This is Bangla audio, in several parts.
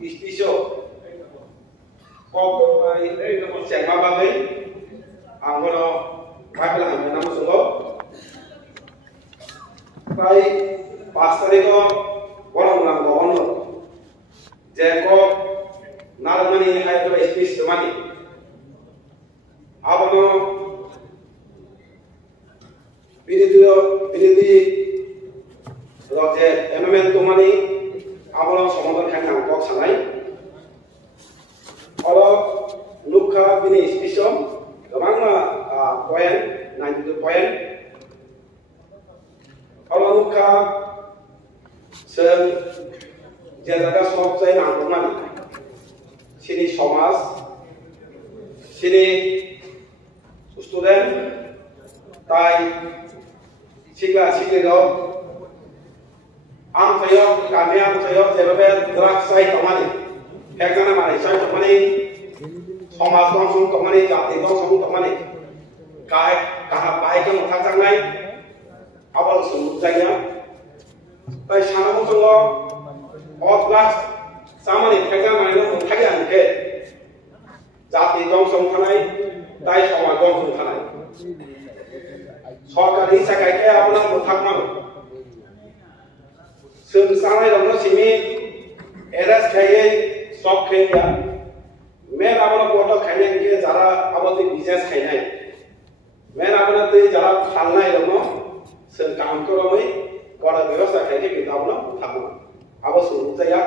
istiso kok siapa bagai anggono kakek anggono nama sungguh kai pasar itu orang ngomong jeko naramani hai to space mani abono binidi roje element to mani abono somodan khang kok sanai oro lukha bini space gamang point 92 point oro lukha sen jaga sok saya nangkungan sini somas sini student tai siga do am sayo kami am sayo sebab drug sai kamani hekana mari sai kamani somas dong kamani jati dong kamani kai kaha bai ke muthak jangnai abal sumut jaya tai sana musungo otlas samani hekana mari no muthak anke jati dong thanai tai somas dong thanai সরকারি চাকাইকে আপনার মুথাকমান সংসারে রঙ সিমি এরাস খাইয়ে সব খাইয়া মেন আপনার পটো খাইয়ে গিয়ে যারা আমাদের বিজনেস খাইনাই মেন আপনার তে যারা ফালনাই রঙ সে কাম করমই বড় ব্যবস্থা খাইকে কিন্তু আপনার মুথাকমান আবো সুরুজায়া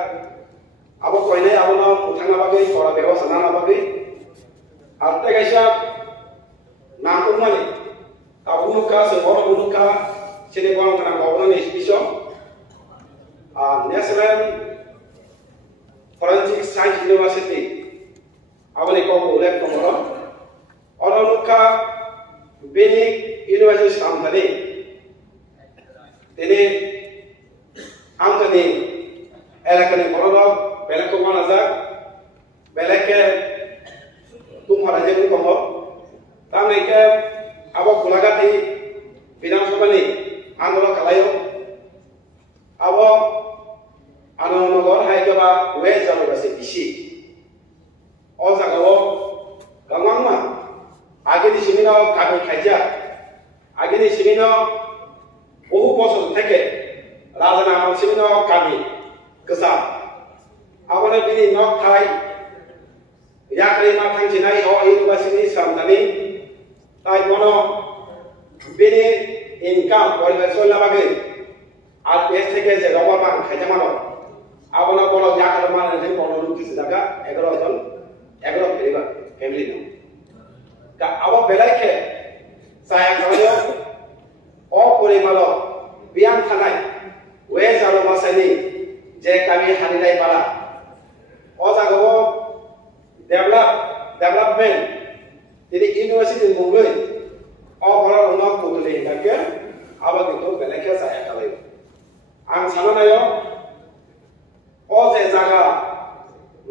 আবো কইনাই আপনার মুথাকনা বাগে বড় ব্যবস্থা না বাগে আর তে গাইসা নামকুমানি Abunuka sebor abunuka sini bang kena kawanan istiso National Forensic Science University awalnya kau boleh kemana orang nuka Benik University Amtani ini Amtani elakani korona belak kemana aja belak ke tumhara jadi kamu tapi ke abo kulagati bidang sabani andolo kalayo abo anonogor haikaba wezalo base bisi ozagawo gamangma age di simino kami khaja age di simino বহু বছর থেকে রাজনা আমল simino kami kesa abone bini nok thai yakri ma thangchinai o university samdani তাই কোনো বেনে ইনকাম পরিবার চলা বাগে আর পেজ থেকে যে রবার মান খাইতে মানো আবনা বড় জাকার মান যে বড় লুকিস জায়গা 11 জন 11 পরিবার ফ্যামিলি নাম কা আব বেলাইকে সায়া খাওয়া ও পরিবার বিয়ান থানাই ওয়ে জালো মাসানি যে কামি হানিলাই পালা ও জাগো development jadi universiti mungkin orang orang boleh hingga apa gitu belakang saya kalau ang sana na yo o je jaga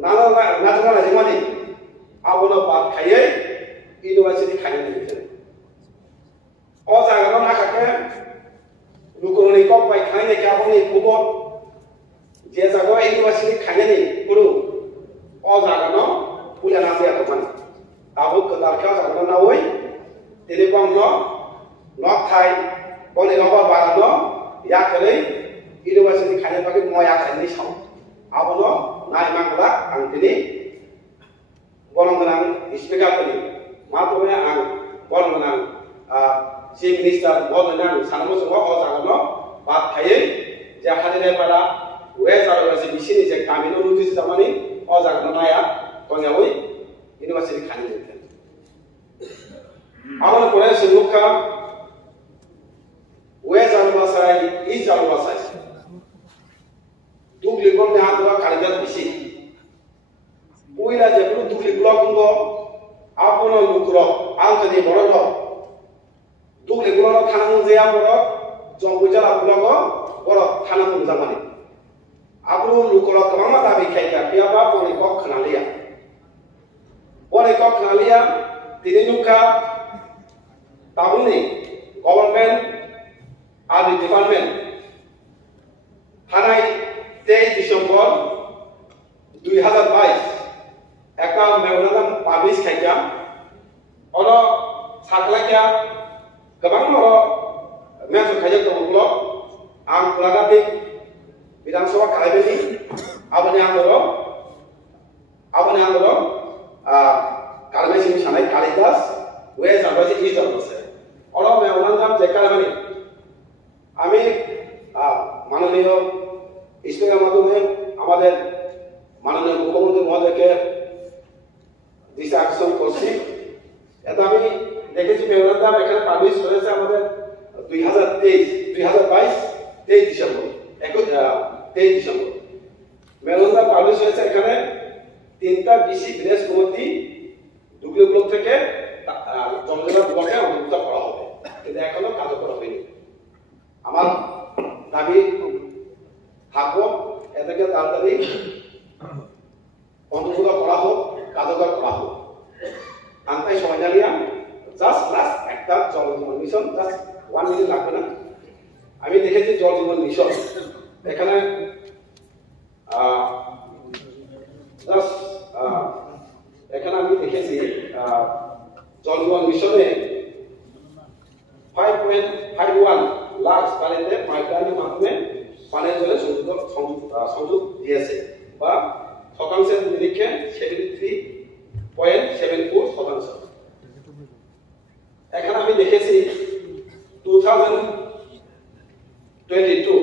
nana lagi mana abono bat kaya universiti kaya ni o jaga no nak ke lukon ni kok pai kaya ni kya boni kubo je jaga universiti kaya ni guru o jaga no punya nama dia apa Abu kedarka sama nawai, ini banglo, nok Thai, boleh nomor barano, ya kali, universiti kaya bagi moya kaya ni sama. Abu no, naik mangla, angkini, bolong menang, speaker tadi, maklumnya ang, bolong menang, chief minister, bolong menang, sana semua orang no, bat kaya, jangan ada pada, wes ada universiti sini, jadi kami no lutis sama ni, orang no naya, konyawai. Universiti kaya ni. Amal Korea seluka, wezal masai, izal masai. Dugli gol ni hatu kalijat bisi. Uila jepru dugli blok ungo, apono lukro, angka di borodo. Dugli blok kanang zaya boro, jongbujala blok boro kanang zamani. Apono lukro kamama tabi kaita, piaba poni kok kenalia. Poni kok kenalia, tini luka. Tahun ini, government, ada department. Hari 23 Desember 2022 একটা मेमोरेंडम पाब्लिश खायजा अरो साखलाकिया गोबां अरो मेसो खायजा दंब्लो आं कुलागाति विधानसभा खायबेनि आबनि आंदरो कालमेसिनि सानाय कालिदास वे जाबाजे इ जाबासे अरो मेमोरेंडम जेकालामानि আমি মাননীয় স্পিকার মাধ্যমে আমাদের মাননীয় মুখ্যমন্ত্রী মহোদয়কে দিশা আকর্ষণ করছি। এটা আমি দেখেছি মেমোরেন্ডাম এখানে পাবলিশ হয়েছে আমাদের 23 ডিসেম্বর মেমোরেন্ডাম পাবলিশ হয়েছে এখানে 3টা ডিসি ভিলেজ কমিটি দুগলি ব্লক থেকে জমজলা ব্লকে অন্তর্ভুক্ত করা হবে, কিন্তু এখনো কার্যকর হয়নি। আমার দাবি থাকবো এটাকে তাড়াতাড়ি অন্তর্ভুক্ত করা হোক, কার্যকর করা হোক। আমি তাই সময় জানিয়ে জাস্ট লাস্ট একটা জল জীবন মিশন, জাস্ট 1 মিনিট লাগবে না। আমি দেখেছি জল জীবন মিশন এখানে আমি দেখেছি জল জীবন মিশনে 5.51 লাখ বাড়িতে পাইপলাইনের মাধ্যমে পানীয় জলের সংযোগ দিয়েছে বা শতাংশের নিরীক্ষে 73.74%। এখানে আমি দেখেছি 2022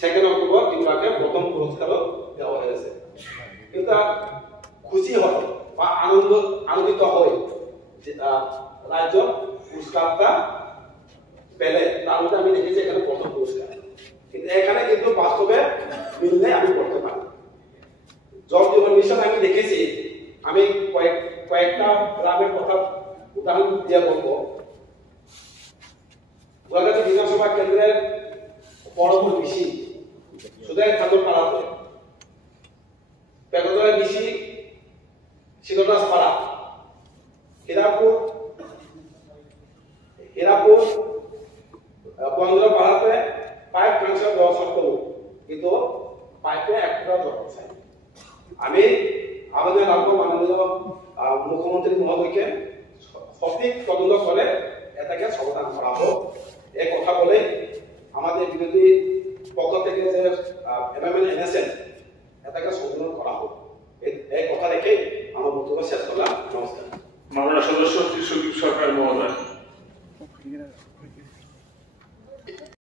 2 অক্টোবর ত্রিপুরাকে প্রথম পুরস্কার দেওয়া হয়েছে, কিন্তু খুশি হয় বা আনন্দিত হয় যে রাজ্য পুরস্কারটা পেলে তার মধ্যে আমি দেখেছি এখানে প্রথম পুরস্কার, কিন্তু এখানে কিন্তু বাস্তবে মিললে আমি করতে পারি। জল জীবন মিশন আমি দেখেছি, আমি কয়েকটা গ্রামের কথা উদাহরণ দিয়ে বলবো। গোলাঘাটি বিধানসভা কেন্দ্রের বড়পুর বিসি সুদয় ঠাকুর পাড়াতে, বেগদরা বিসি শিলদাস পাড়া, হীরাপুর বন্দর পাড়াতে পাইপ কানেকশন দেওয়া সত্ত্বেও কিন্তু পাইপে একটা জল চাই। আমি আবেদন রাখবো মাননীয় মুখ্যমন্ত্রী মহোদয়কে সঠিক তদন্ত করে এটাকে সমাধান করা হোক। এই কথা বলে আমাদের বিরোধী পক্ষ থেকে যে এমএমএল এনেছেন এটাকে সংশোধন করা হোক, এই কথা রেখে আমার বক্তব্য শেষ করলাম। নমস্কার। মাননীয় সদস্য শ্রী সুদীপ সরকার মহোদয়।